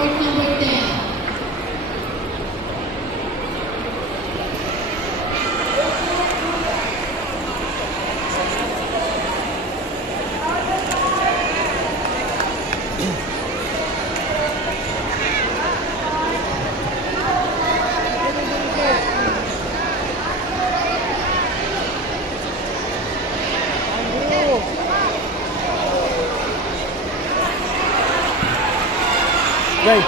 court number 10. Okay.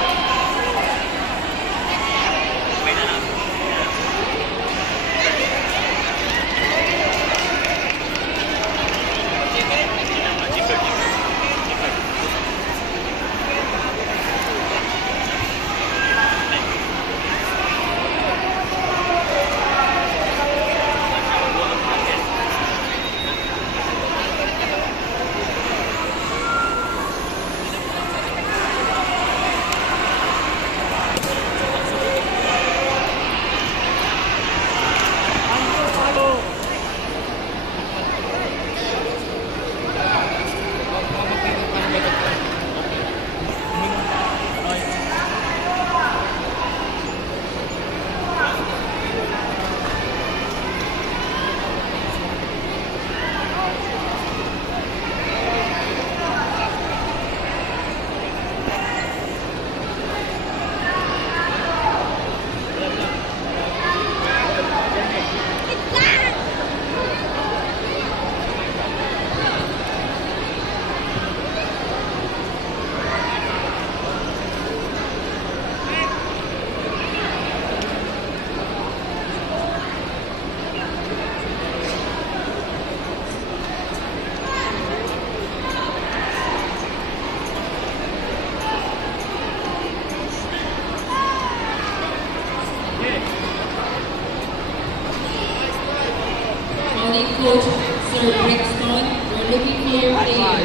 Coach Sir Brixton, we're looking for your player.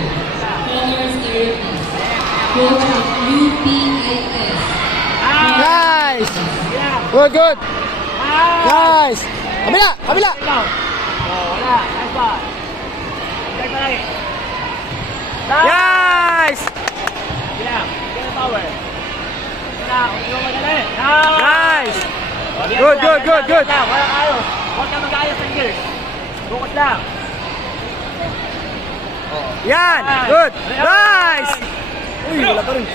Colors area please. Coach of UPIS. Nice! Good, good! Nice! Kabila! Kabila! Wala. Nice one. Check pa lagi. Nice! Yeah. Get power. Wala. Yung madali. Nice! Good, good, good, good! Wala ayos. Huwag ka mag-ayos ng gears. Bukod lang. Yan! Good! Nice! Uy, wala pa rin.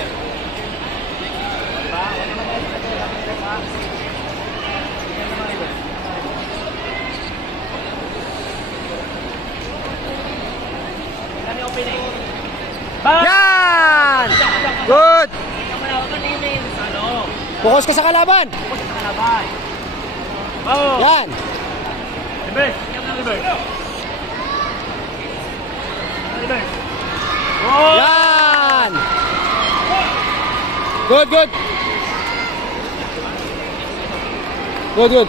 Yan! Good! Focus ka sa kalaban! Yan! Reverse. Reverse. Reverse. Yan! Good, good! Good, good!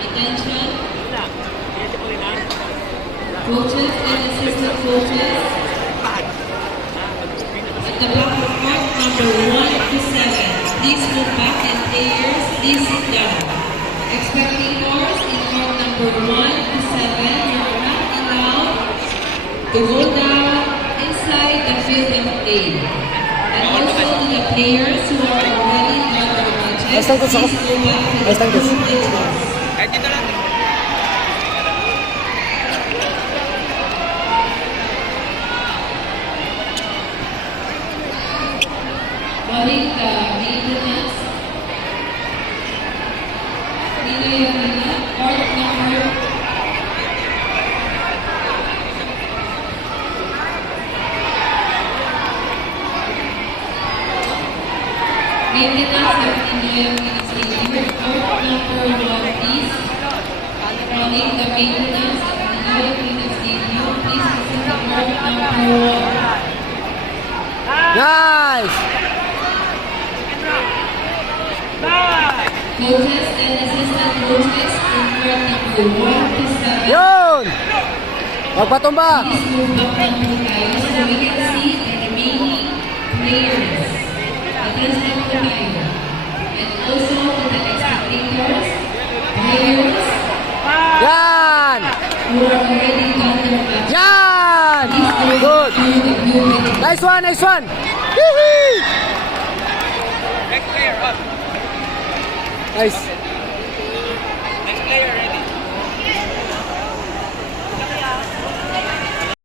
Attention. Coaches and assistant coaches. At the back of court number 1 to 7. Please move back and players, please sit down. Spectators in court number 1 to 7, you are not allowed to go down inside the field of play. And also to the players who are already done their matches, please go back to the room entrance. Balik the maintenance. Court number maintenance of Pinoy Stadium. Court number 1, please. Running the maintenance of Pinoy Stadium. Please visit the court number 1. Nice! Coaches and assistant coaches in court number 1 to 7. Yun! Magpatumba! Please move back number tayo so we can see the remaining players. Atras na po tayo. And also to the spectators, players Yan! who are already done their match. Yan! Please go Good! to the viewing. Nice one, nice one! Yee-hee! Nice. Next player, ready?